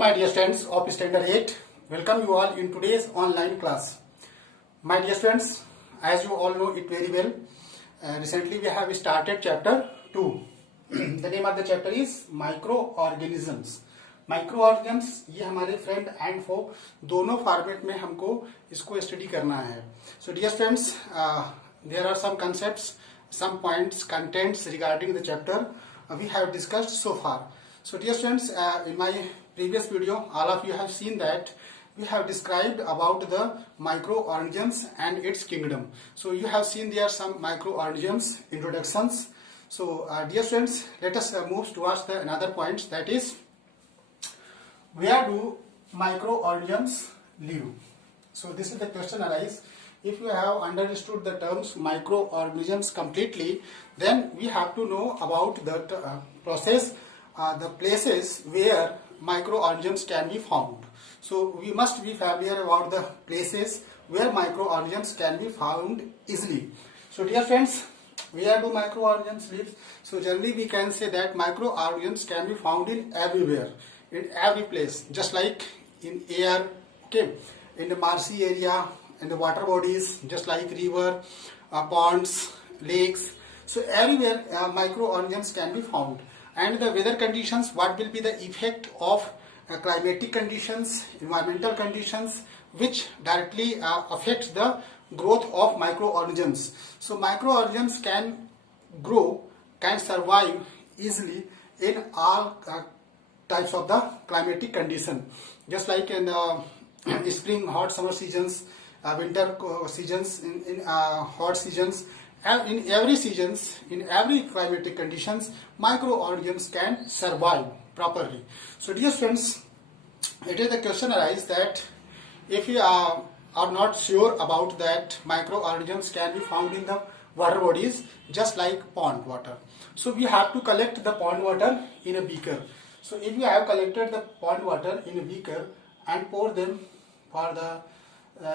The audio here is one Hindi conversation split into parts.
my dear students of Standard 8, welcome you all in today's online class. My dear students, as you all know it very well, recently we have started chapter 2. The name of the chapter is microorganisms. Microorganisms ये हमारे फ्रेंड एंड फो दोनों फॉर्मेट में हमको इसको स्टडी करना है. So dear students, there are some concepts, some points, contents regarding the chapter we have discussed so far. So dear students, in my previous video, all of you have seen that we have described about the microorganisms and its kingdom. So you have seen there some microorganisms introductions. So dear students, let us move towards the another points, that is, where do microorganisms live? So this is the question arise. If you have understood the terms microorganisms completely, then we have to know about the process, the places where microorganisms can be found. So we must be familiar about the places where microorganisms can be found easily. So dear friends, where do microorganisms live? So generally we can say that microorganisms can be found in everywhere, in every place, just like in air, okay, in the marshy area, in the water bodies, just like river, ponds, lakes. So everywhere microorganisms can be found. And the weather conditions, what will be the effect of climatic conditions, environmental conditions, which directly affects the growth of microorganisms. So microorganisms can grow, can survive easily in all types of the climatic condition, just like in spring, hot summer seasons, winter seasons, in hot seasons, in every seasons, in every climatic conditions, microorganisms can survive properly. So dear friends, it is the question arise that if you are not sure about that microorganisms can be found in the water bodies, just like pond water. So we have to collect the pond water in a beaker. So if you have collected the pond water in a beaker and pour them for the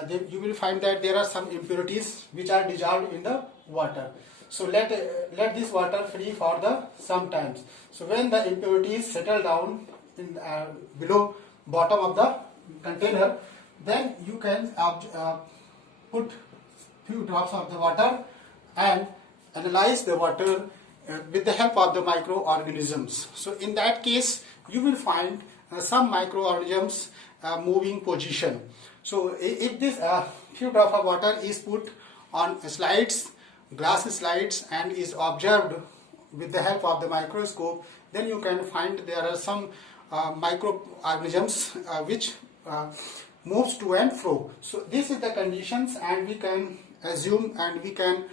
then you will find that there are some impurities which are dissolved in the water. So let this water free for the some times. So when the impurities settle down in below bottom of the container, then you can put few drops of the water and analyze the water with the help of the microorganisms. So in that case you will find some microorganisms moving position. So if this few drop of water is put on slides, glass slides, and is observed with the help of the microscope, then you can find there are some microorganisms which moves to and fro. So this is the conditions, and we can assume and we can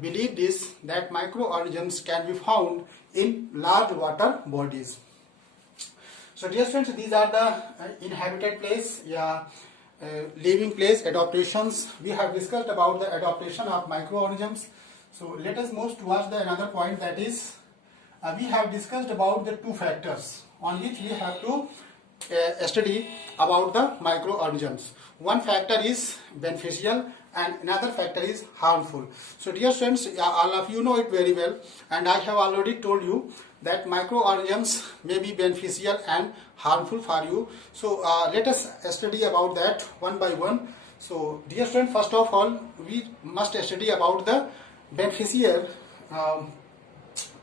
believe this, that microorganisms can be found in large water bodies. So dear friends, these are the inhabited place, living place, adaptations. We have discussed about the adaptation of microorganisms. So let us move towards the another point, that is, we have discussed about the two factors on which we have to study about the microorganisms. One factor is beneficial and another factor is harmful. So dear friends, all of you know it very well, and I have already told you that microorganisms may be beneficial and harmful for you. So let us study about that one by one. So dear friend, first of all we must study about the beneficial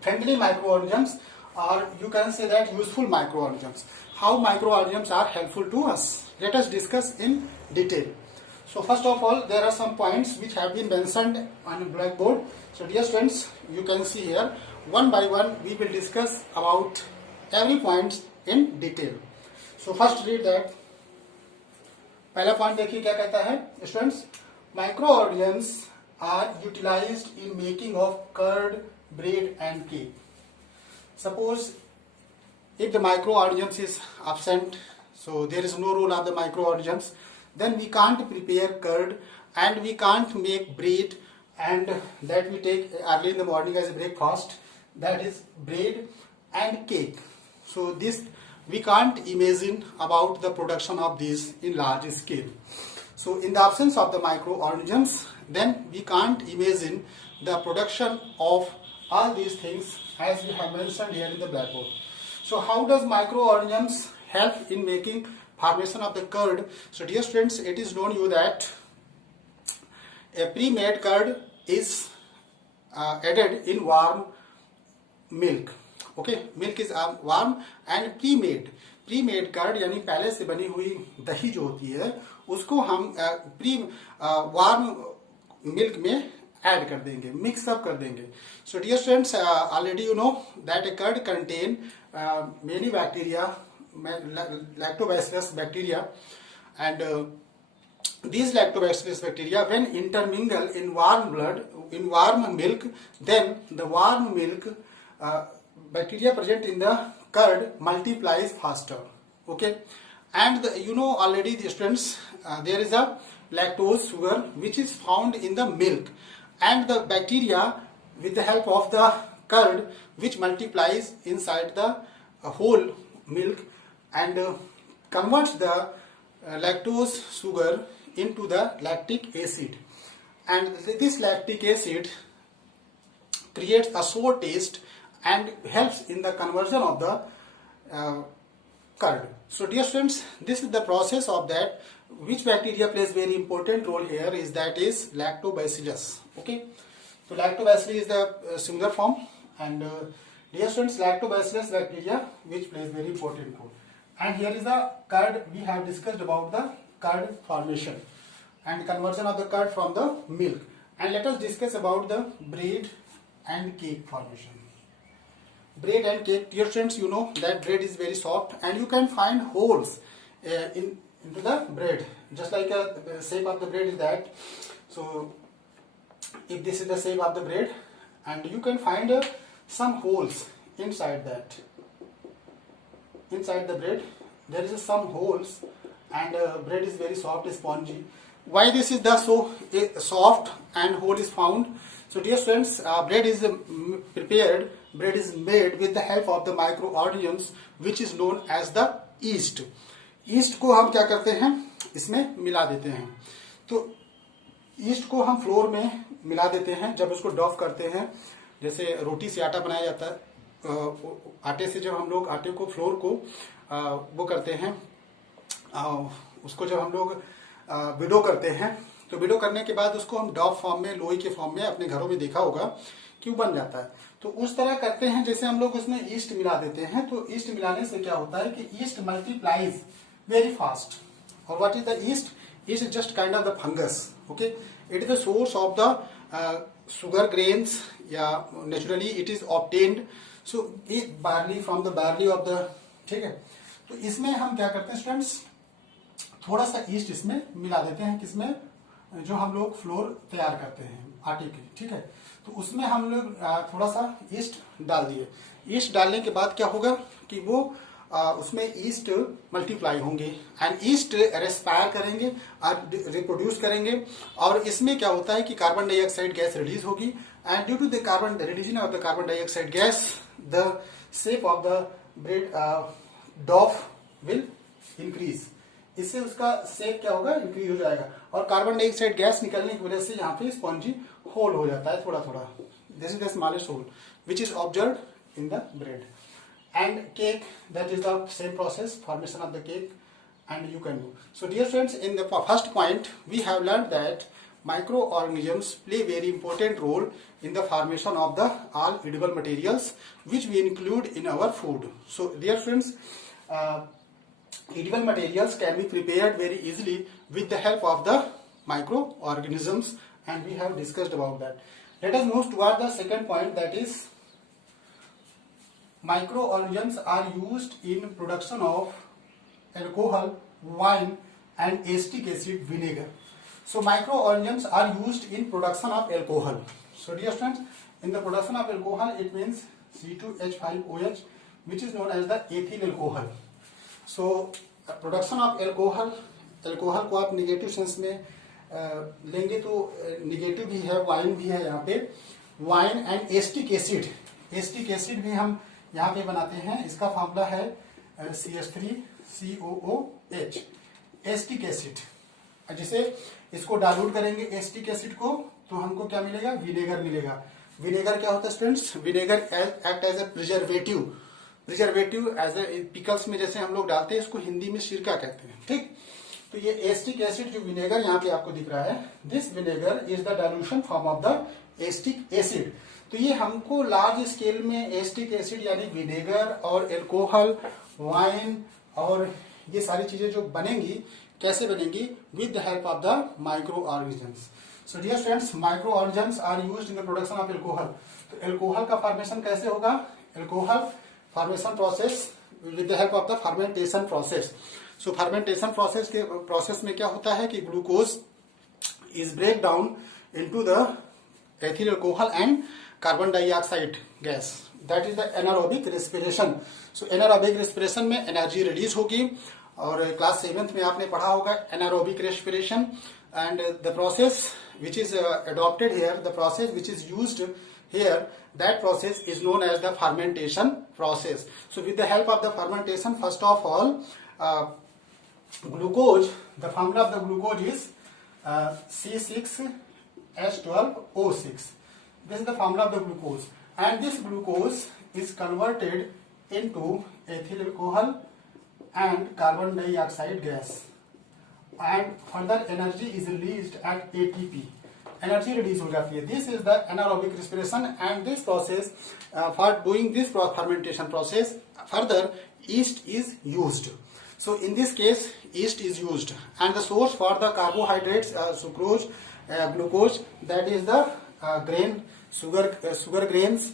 friendly microorganisms, or you can say that useful microorganisms. How microorganisms are helpful to us, let us discuss in detail. So first of all, there are some points which have been mentioned on the blackboard. So dear friends, you can see here, one by one we will discuss about every point in detail. So first read that. पहला पॉइंट देखिए क्या कहता है students. Microorganisms are utilized in making of curd, bread and cake. Suppose if the microorganisms is absent, so there is no role of the microorganisms, then we can't prepare curd and we can't make bread, and that we take early in the morning as a breakfast, that is bread and cake. So this we can't imagine about the production of these in large scale. So in the absence of the microorganisms, then we can't imagine the production of all these things as we have mentioned here in the blackboard. So how does microorganisms help in making formation of the curd. So dear students, it is known you that a pre-made curd is added in warm milk. Okay, milk is warm and pre-made curd यानी पहले से बनी हुई दही जो होती है उसको हम वार्म मिल्क में ऐड कर देंगे, मिक्स अप कर देंगे. So dear students, already you know that a curd contain many bacteria, lactobacillus bacteria, and these lactobacillus bacteria when intermingle in warm milk, then the warm milk bacteria present in the curd multiplies faster. Okay, and you know already the students, there is a lactose sugar which is found in the milk, and the bacteria with the help of the curd which multiplies inside the whole milk and converts the lactose sugar into the lactic acid, and this lactic acid creates a sour taste and helps in the conversion of the curd. So dear students, this is the process of that. Which bacteria plays very important role here is lactobacillus. Okay, so lactobacillus is the singular form, and dear students, lactobacillus bacteria which plays very important role. And here is the curd. We have discussed about the curd formation and conversion of the curd from the milk. And let us discuss about the bread and cake formation. Bread and cake, dear students, you know that bread is very soft and you can find holes into the bread, just like the shape of the bread is that. So if this is the shape of the bread, and you can find some holes inside that. Inside the bread there is some holes, and bread is very soft, spongy. Why this is the so soft and hole is found? So dear students, bread is prepared, bread is made with the help of the microorganisms which is known as the yeast. East को हम क्या करते हैं, इसमें मिला देते हैं. तो ईस्ट को हम फ्लोर में मिला देते हैं जब उसको डॉफ करते हैं. जैसे रोटी से आटा बनाया जाता है, आटे से जब हम लोग आटे को फ्लोर को वो करते हैं, उसको जब हम लोग विडो करते हैं, तो विडो करने के बाद उसको हम डॉफ फॉर्म में, लोई के फॉर्म में अपने घरों में देखा होगा क्यों बन जाता है. तो उस तरह करते हैं जैसे हम लोग उसमें ईस्ट मिला देते हैं. तो ईस्ट मिलाने से क्या होता है कि east multiplies very fast. Or what is the yeast? Yeast is just kind of the fungus. Okay, it is the source of the sugar grains. Yeah, naturally it is obtained. So barley from the barley of the, ठीक है. तो इसमें हम क्या करते हैं स्टूडेंट्स, थोड़ा सा ईस्ट इसमें मिला देते हैं. किसमें? जो हम लोग फ्लोर तैयार करते हैं आटे की, ठीक है. तो उसमें हम लोग थोड़ा सा ईस्ट डाल दिए. ईस्ट डालने के बाद क्या होगा कि वो उसमें ईस्ट मल्टीप्लाई होंगे एंड ईस्ट रेस्पायर करेंगे और रिप्रोड्यूस करेंगे. और इसमें क्या होता है कि कार्बन डाइऑक्साइड गैस रिलीज होगी, and due to the carbon release of the carbon dioxide gas the shape of the bread dough will increase. इससे उसका शेप क्या होगा, इंक्रीज हो जाएगा. और कार्बन डाइऑक्साइड गैस निकलने की वजह से यहाँ पे स्पॉन्जी होल हो जाता है थोड़ा थोड़ा. This is the smallest hole which is observed in the bread. And cake, that is the same process, formation of the cake, and you can do. So dear friends, in the first point we have learned that microorganisms play very important role in the formation of the all edible materials which we include in our food. So dear friends, edible materials can be prepared very easily with the help of the microorganisms, and we have discussed about that. Let us move toward the second point, that is microorganisms are used in production of alcohol, wine, and acetic acid, vinegar. So microorganisms are used in production of alcohol. So dear students, in the production of alcohol, it means C2H5OH, which is known as the ethyl alcohol. So production of alcohol, alcohol को आप नेगेटिव सेंस में लेंगे तो नेगेटिव भी है, वाइन भी है यहाँ पे. Wine and acetic acid, acetic acid भी हम यहाँ पे बनाते हैं. इसका फॉर्मूला है CH3COOH, एसिटिक एसिड. जिसे इसको डाइल्यूट करेंगे एसिटिक एसिड को, तो हमको क्या मिलेगा, विनेगर मिलेगा. विनेगर क्या होता है students, vinegar act as a preservative. Preservative as a pickles में जैसे हम लोग डालते हैं, इसको हिंदी में सिरका कहते हैं। ठीक, तो ये एस्टिक एसिड जो विनेगर यहाँ पे आपको दिख रहा है, this vinegar is the dilution form of the acetic acid. तो ये हमको लार्ज स्केल में एस्टिक एसिड यानी विनेगर और एल्कोहल, वाइन और ये सारी चीजें जो बनेंगी, कैसे बनेंगी? With the help of the micro organisms. So dear students, micro organisms are used in the production of alcohol. तो एल्कोहल का फॉर्मेशन कैसे होगा? Alcohol formation process with the help of the fermentation process. So fermentation process में क्या होता है कि glucose is break down into the ethyl alcohol and carbon dioxide gas, that is the anaerobic respiration. So anaerobic respiration में एनर्जी रिलीज होगी, और क्लास 7th में आपने पढ़ा होगा anaerobic respiration. And the process which is adopted here, the process which is used here, that process is known as the fermentation process. So with the help of the fermentation, first of all, glucose, the formula of the glucose is C6H12O6. This is the formula of the glucose, and this glucose is converted into ethyl alcohol and carbon dioxide gas, and further energy is released at ATP. Energy release हो जाती है। This is the anaerobic respiration, and this process for doing this fermentation process further east is used. So in this case east is used, and the source for the carbohydrates sucrose, glucose, that is the grain, sugar grains,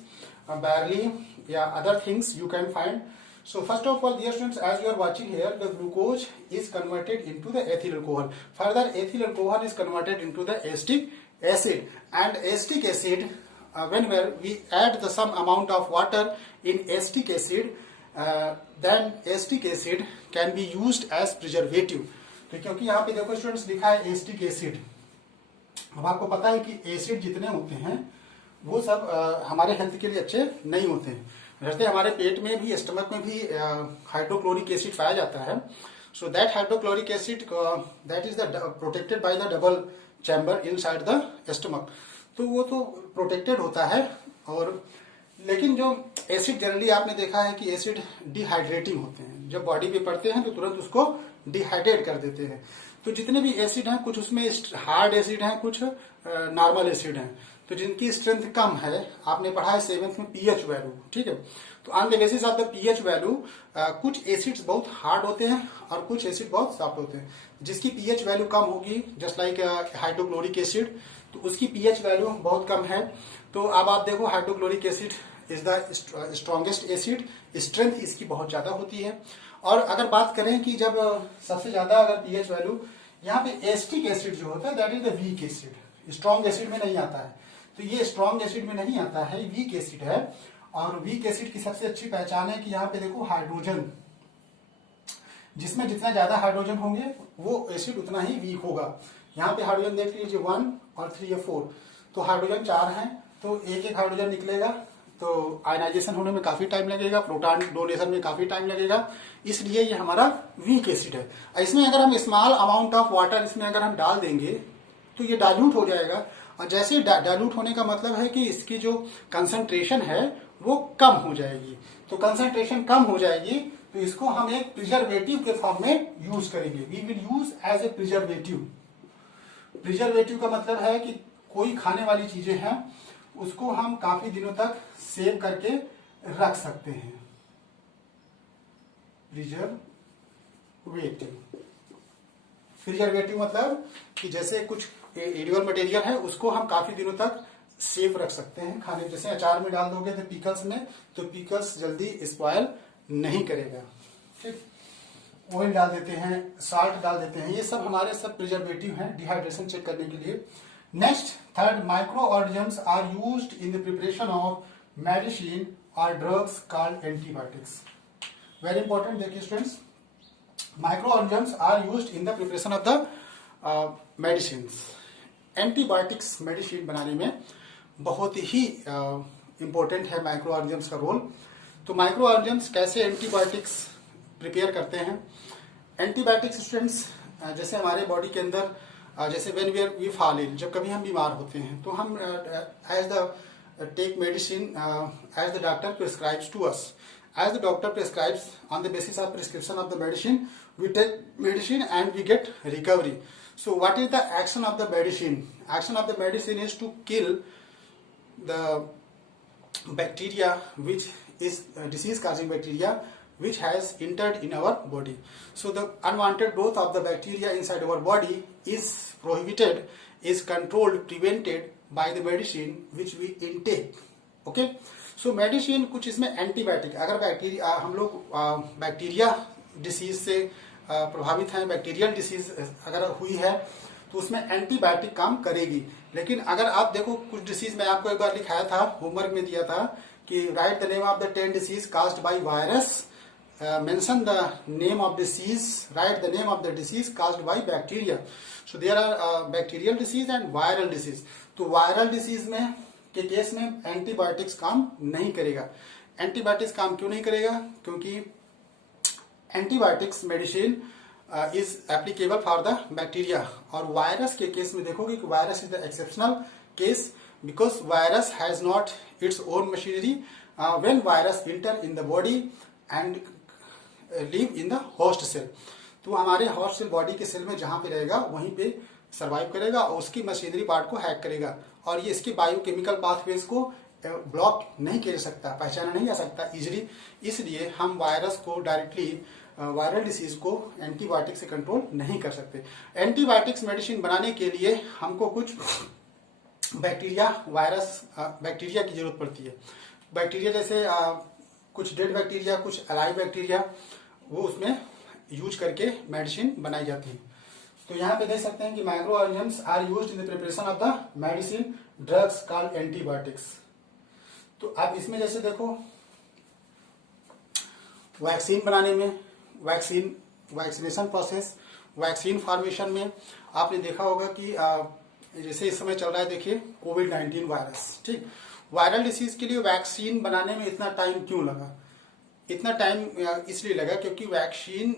barley, yeah, other things you can find. So first of all, dear students, as you are watching here, the glucose is converted into the ethyl alcohol. Further, ethyl alcohol is converted into the acetic acid, and acetic acid, whenever we add the some amount of water in acetic acid, then acetic acid can be used as preservative. तो क्योंकि यहाँ पे देखो स्टूडेंट्स लिखा है एसिटिक एसिड, अब आपको पता है कि एसिड जितने होते हैं वो सब हमारे हेल्थ के लिए अच्छे नहीं होते हैं। जैसे हमारे पेट में भी, स्टमक में भी हाइड्रोक्लोरिक एसिड पाया जाता है। So that hydrochloric acid that is the protected by the double chamber inside the stomach, तो वो तो प्रोटेक्टेड होता है। और लेकिन जो एसिड जनरली आपने देखा है कि एसिड डिहाइड्रेटिंग होते हैं, जब बॉडी पे पड़ते हैं तो तुरंत उसको डिहाइड्रेट कर देते हैं। तो जितने भी एसिड हैं, कुछ उसमें हार्ड एसिड हैं, कुछ नॉर्मल एसिड हैं, तो जिनकी स्ट्रेंथ कम है, आपने पढ़ा है 7th में पीएच वैल्यू, ठीक है। तो on the basis of the pH value कुछ एसिड्स बहुत हार्ड होते हैं और कुछ एसिड बहुत सॉफ्ट होते हैं। जिसकी पीएच वैल्यू कम होगी, जस्ट लाइक हाइड्रोक्लोरिक एसिड, तो उसकी पीएच वैल्यू बहुत कम है। तो अब आप देखो hydrochloric acid is the strongest acid, strength इसकी बहुत ज्यादा होती है। और अगर बात करें कि जब सबसे ज्यादा अगर पीएच वैल्यू, यहाँ पे एसिटिक एसिड जो होता है that is the weak acid, strong acid में नहीं आता है। तो ये स्ट्रॉन्ग एसिड में नहीं आता है, वीक एसिड है। और वीक एसिड की सबसे अच्छी पहचान है कि यहाँ पे देखो हाइड्रोजन, जिसमें जितना ज्यादा हाइड्रोजन होंगे वो एसिड उतना ही वीक होगा। यहाँ पे हाइड्रोजन देख लीजिए 1 और 3 और 4, तो हाइड्रोजन 4 हैं, तो एक एक हाइड्रोजन निकलेगा, तो आयनाइजेशन होने में काफी टाइम लगेगा, प्रोटॉन डोनेशन में काफी टाइम लगेगा, इसलिए ये हमारा वीक एसिड है। इसमें अगर हम स्मॉल अमाउंट ऑफ वाटर इसमें अगर हम डाल देंगे तो ये डाइल्यूट हो जाएगा, और जैसे डाइल्यूट होने का मतलब है कि इसकी जो कंसंट्रेशन है वो कम हो जाएगी। तो कंसंट्रेशन कम हो जाएगी तो इसको हम एक प्रिजर्वेटिव के फॉर्म में यूज करेंगे। We will use as a preservative. Preservative का मतलब है कि कोई खाने वाली चीजें हैं उसको हम काफी दिनों तक सेव करके रख सकते हैं। प्रिजर्वेटिव मतलब कि जैसे कुछ एडिबल मटेरियल है उसको हम काफी दिनों तक सेफ रख सकते हैं खाने, जैसे अचार में डाल दोगे तो पिकल्स में, तो पिकल्स जल्दी स्पॉयल नहीं करेगा। ठीक, ऑयल डाल देते हैं, साल्ट डाल देते हैं, ये सब हमारे सब प्रिजर्वेटिव हैं डिहाइड्रेशन चेक करने के लिए। Next, third, micro organisms are used in the preparation of medicine और drugs called antibiotics. Very important, देखिए students, micro organisms are used in the preparation of the medicine. Antibiotics medicine बनाने में बहुत ही इंपॉर्टेंट है माइक्रो ऑर्गेनिजम्स का रोल। तो माइक्रो ऑर्गेनिजम्स कैसे एंटीबायोटिक्स प्रिपेयर करते हैं? एंटीबायोटिक्स स्टूडेंट्स, जैसे हमारे बॉडी के अंदर जैसे व्हेन वी फॉल इन, जब कभी हम बीमार होते हैं तो हम as the take medicine as the doctor prescribes to us, as the doctor prescribes on the basis of prescription of the medicine, we take medicine and we get recovery. So what is the action of the medicine? Action of the medicine is to kill the bacteria which is disease causing bacteria which has entered in our body. So the unwanted growth of the bacteria inside our body is prohibited, is controlled, prevented by the medicine which we intake. Okay, so medicine कुछ इसमें एंटीबायोटिक, अगर बैक्टीरिया हम लोग बैक्टीरिया डिसीज से प्रभावित हैं, बैक्टीरियल डिसीज अगर हुई है तो उसमें एंटीबायोटिक काम करेगी. लेकिन अगर आप देखो कुछ डिसीज में आपको एक बार लिखाया था, होमवर्क में दिया था कि right the name of the 10 disease caused by virus, mention the name of disease, write the name of the disease caused by bacteria. So there are bacterial disease and viral disease. तो वायरल डिसीज में के केस में एंटीबायोटिक्स काम नहीं करेगा. एंटीबायोटिक्स काम क्यों नहीं करेगा? क्योंकि antibiotics medicine is applicable for the bacteria. और वायरस के केस में देखोगे कि virus is the exceptional case because virus has not its own machinery. When virus enter in the body and live in the host cell, तो हमारे होस्ट सेल बॉडी के सेल में जहां पे रहेगा वहीं पे सरवाइव करेगा और उसकी मशीनरी पार्ट को हैक करेगा और ये इसके बायोकेमिकल पाथवेज को ब्लॉक नहीं कर सकता, पहचाना नहीं जा सकता इजिली. इसलिए हम वायरस को डायरेक्टली वायरल डिसीज को एंटीबायोटिक से कंट्रोल नहीं कर सकते. एंटीबायोटिक्स मेडिसिन बनाने के लिए हमको कुछ बैक्टीरिया बैक्टीरिया की जरूरत पड़ती है. बैक्टीरिया जैसे कुछ डेड बैक्टीरिया, कुछ अलाइव बैक्टीरिया, वो उसमें यूज करके मेडिसिन बनाई जाती है. तो यहाँ पे देख सकते हैं कि micro organisms are used in the preparation of the medicine drugs called antibiotics. तो अब इसमें जैसे देखो वैक्सीन बनाने में, वैक्सीनेशन प्रोसेस, वैक्सीन फॉर्मेशन में आपने देखा होगा कि जैसे इस समय चल रहा है, देखिए कोविड-19 वायरस. ठीक, वायरल डिसीज के लिए वैक्सीन बनाने में इतना टाइम क्यों लगा? इतना टाइम इसलिए लगा क्योंकि वैक्सीन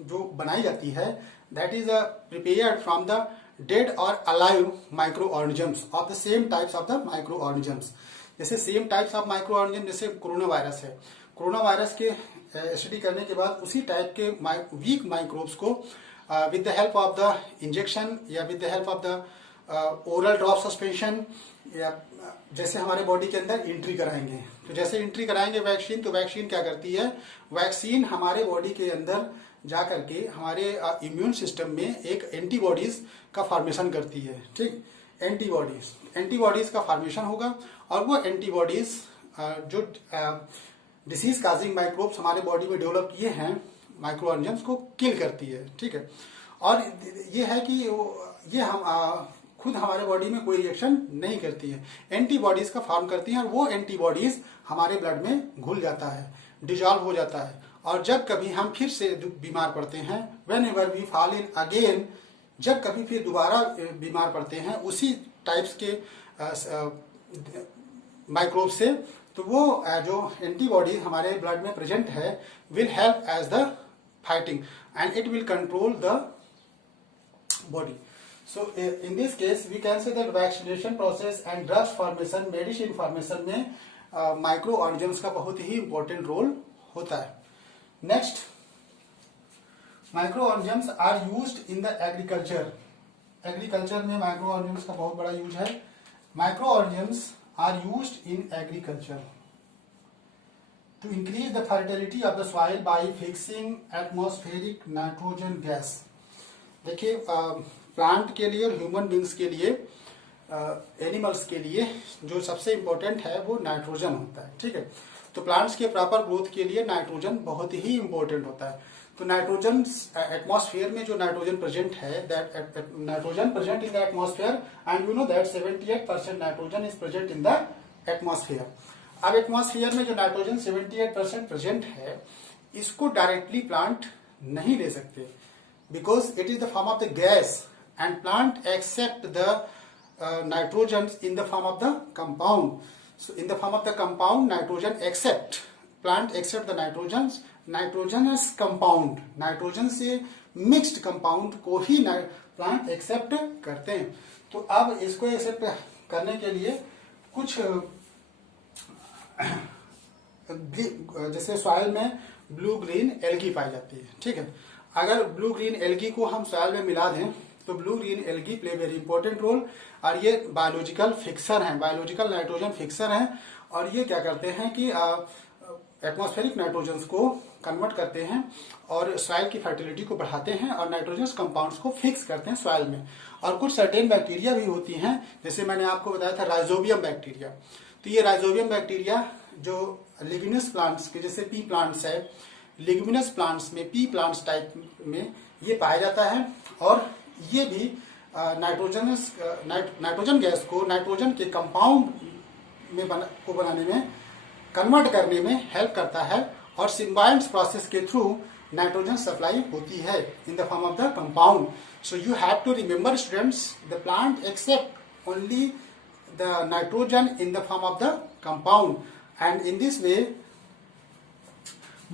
जो बनाई जाती है that is prepared from the dead और alive microorganisms of the same types of the micro organisms. जैसे same types of microorganism, जैसे कोरोना वायरस है, कोरोना वायरस के स्टडी करने के बाद उसी टाइप के वीक माइक्रोब्स को with the help of the injection या with the help of the oral drop suspension या जैसे हमारे बॉडी के अंदर एंट्री कराएंगे. तो जैसे एंट्री कराएंगे वैक्सीन, तो वैक्सीन क्या करती है? वैक्सीन हमारे बॉडी के अंदर जा करके हमारे इम्यून सिस्टम में एक एंटीबॉडीज का फॉर्मेशन करती है. ठीक, एंटीबॉडीज का फॉर्मेशन होगा और वो एंटीबॉडीज जो डिसीज काजिंग माइक्रोब्स हमारे बॉडी में डेवलप किए हैं माइक्रो ऑर्गेनिजम्स को किल करती है. ठीक है, और ये है कि ये हम खुद हमारे बॉडी में कोई रिएक्शन नहीं करती है, एंटीबॉडीज का फॉर्म करती हैं और वो एंटीबॉडीज हमारे ब्लड में घुल जाता है, डिजॉल्व हो जाता है. और जब कभी हम फिर से बीमार पड़ते हैं, whenever we fall in again, जब कभी फिर दोबारा बीमार पड़ते हैं उसी टाइप्स के माइक्रोब से, तो वो जो एंटीबॉडी हमारे ब्लड में प्रेजेंट है will help as the fighting and it will control the body. So in this case we can say that vaccination process and drugs formation, medicine formation में माइक्रो ऑर्गेनिजम्स का बहुत ही इंपॉर्टेंट रोल होता है. Next, micro organisms are used in the agriculture. Agriculture में माइक्रो ऑर्गेनिजम्स का बहुत बड़ा यूज है. Micro organisms are used in agriculture to increase the fertility of the soil by fixing atmospheric nitrogen gas. देखिए प्लांट के लिए और ह्यूमन बींग्स के लिए, एनिमल्स के लिए जो सबसे इम्पोर्टेंट है वो नाइट्रोजन होता है. ठीक है, तो प्लांट्स के प्रॉपर ग्रोथ के लिए नाइट्रोजन बहुत ही इम्पोर्टेंट होता है. तो नाइट्रोजन एटमॉस्फेयर में जो नाइट्रोजन प्रेजेंट है, that nitrogen present in the atmosphere and you know that 78% nitrogen is present in the atmosphere. अब एटमॉस्फेयर में जो नाइट्रोजन 78% प्रेजेंट है, इसको डायरेक्टली प्लांट नहीं ले सकते because it is the form of the gas and plant accept the nitrogens in the form of the compound. So in the form of the compound, nitrogen plant accept the nitrogenous compound, nitrogen से mixed compound को ही plant accept करते हैं. तो अब इसको accept करने के लिए कुछ भी, जैसे सॉइल में ब्लू ग्रीन एल्गी पाई जाती है, ठीक है। अगर ब्लू ग्रीन एल्गी को हम सॉइल में मिला दें तो blue green algae play very important role, और ये बायोलॉजिकल फिक्सर हैं, बायोलॉजिकल नाइट्रोजन फिक्सर हैं, और ये क्या करते हैं कि एटमॉस्फेरिक नाइट्रोजन को कन्वर्ट करते हैं और सॉइल की फर्टिलिटी को बढ़ाते हैं और नाइट्रोजन कंपाउंड्स को फिक्स करते हैं सॉइल में। और कुछ सर्टेन बैक्टीरिया भी होती हैं, जैसे मैंने आपको बताया था राइजोबियम बैक्टीरिया। तो ये राइजोबियम बैक्टीरिया जो लिग्यूमिनस प्लांट्स के, जैसे पी प्लांट्स है, लिग्यूमिनस प्लांट्स में, पी प्लांट्स टाइप में ये पाया जाता है, और ये भी नाइट्रोजन गैस को नाइट्रोजन के कंपाउंड में बनाने में, कन्वर्ट करने में हेल्प करता है, और सिम्बायोसिस प्रोसेस के थ्रू नाइट्रोजन सप्लाई होती है in the form of the compound. So you have to remember students, the plant accept only the nitrogen in the form of the compound, and in this way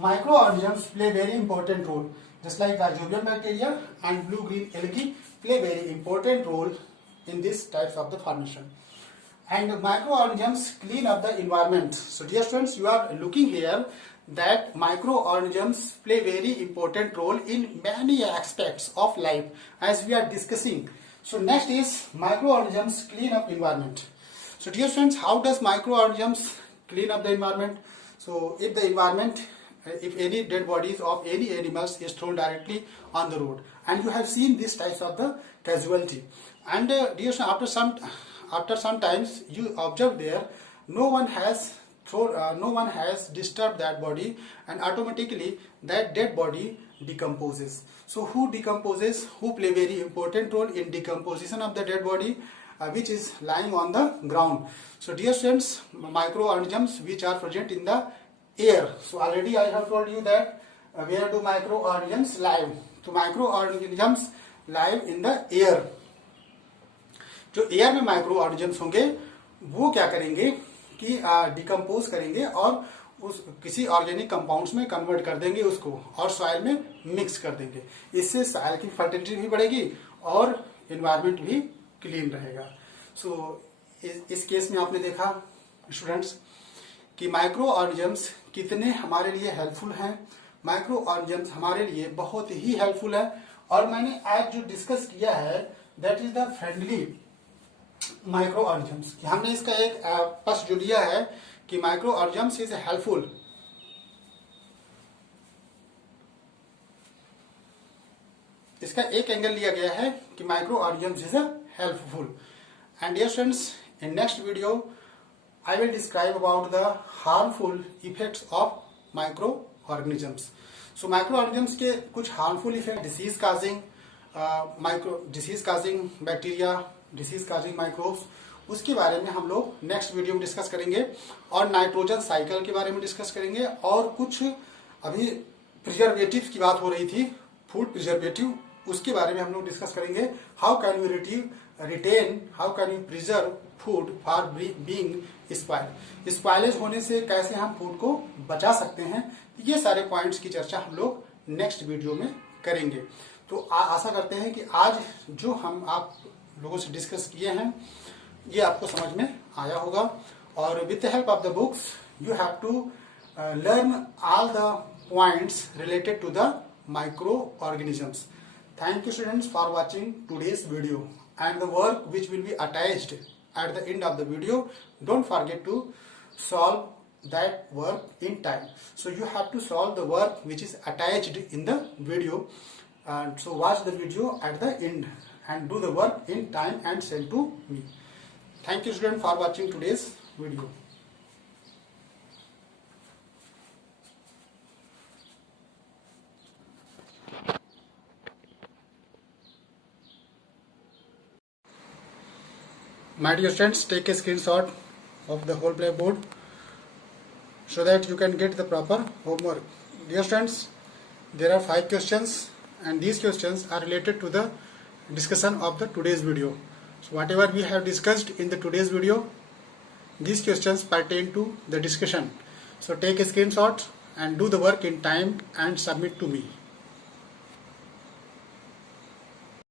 microorganisms play very important role, just like rhizobium bacteria and blue green algae play very important role in this types of the formation. And microorganisms clean up the environment. So dear students, you are looking here that microorganisms play very important role in many aspects of life as we are discussing. So next is microorganisms clean up environment. So dear students, how does microorganisms clean up the environment? So if the environment, if any dead bodies of any animals is thrown directly on the road, and you have seen these types of the casualty, and dear students, after some times you observe there no one has disturbed that body, and automatically that dead body decomposes. So who decomposes, who play very important role in decomposition of the dead body which is lying on the ground? So dear students, microorganisms which are present in the air. So already I have told you that where do microorganisms live? So microorganisms live in the air. जो एयर में माइक्रोऑर्गेनिजम्स होंगे वो क्या करेंगे कि डिकम्पोज करेंगे और उस किसी ऑर्गेनिक कंपाउंड्स में कन्वर्ट कर देंगे उसको, और सॉइल में मिक्स कर देंगे। इससे सॉइल की फर्टिलिटी भी बढ़ेगी और एनवायरनमेंट भी क्लीन रहेगा। सो इस केस में आपने देखा स्टूडेंट्स कि माइक्रो ऑर्गेनिजम्स कितने हमारे लिए हेल्पफुल हैं। माइक्रो ऑर्गेनिजम्स हमारे लिए बहुत ही हेल्पफुल है, और मैंने आज जो डिस्कस किया है that is the friendly micro organisms. हमने इसका एक पस जो लिया है कि माइक्रो ऑर्गेनिजम्स इज हेल्पफुल, इसका एक एंगल लिया गया है कि micro organisms is helpful. And dear students, in next video I will describe about the harmful effects of microorganisms. So microorganisms के कुछ harmful effect, disease causing bacteria, disease causing microbes, उसके बारे में हम लोग नेक्स्ट वीडियो में डिस्कस करेंगे, और नाइट्रोजन साइकिल के बारे में डिस्कस करेंगे, और कुछ अभी प्रिजर्वेटिव की बात हो रही थी, फूड प्रिजर्वेटिव, उसके बारे में हम लोग डिस्कस करेंगे। How can you retain, how can you preserve food for being spoil, spoilage होने से कैसे हम फूड को बचा सकते हैं। ये सारे पॉइंट्स की चर्चा हम लोग नेक्स्ट वीडियो में करेंगे। तो आशा करते हैं कि आज जो हम आप लोगों से डिस्कस किए हैं ये आपको समझ में आया होगा, और with the help of the books you have to learn all the points related to the micro organisms. Thank you students for watching today's video, and the work which will be attached at the end of the video, don't forget to solve that work in time. So you have to solve the work which is attached in the video, and so watch the video at the end and do the work in time and send to me. Thank you students for watching today's video. My dear students, take a screenshot of the whole blackboard so that you can get the proper homework. Dear students, there are 5 questions, and these questions are related to the discussion of the today's video. So whatever we have discussed in the today's video, these questions pertain to the discussion. So take a screenshot and do the work in time and submit to me.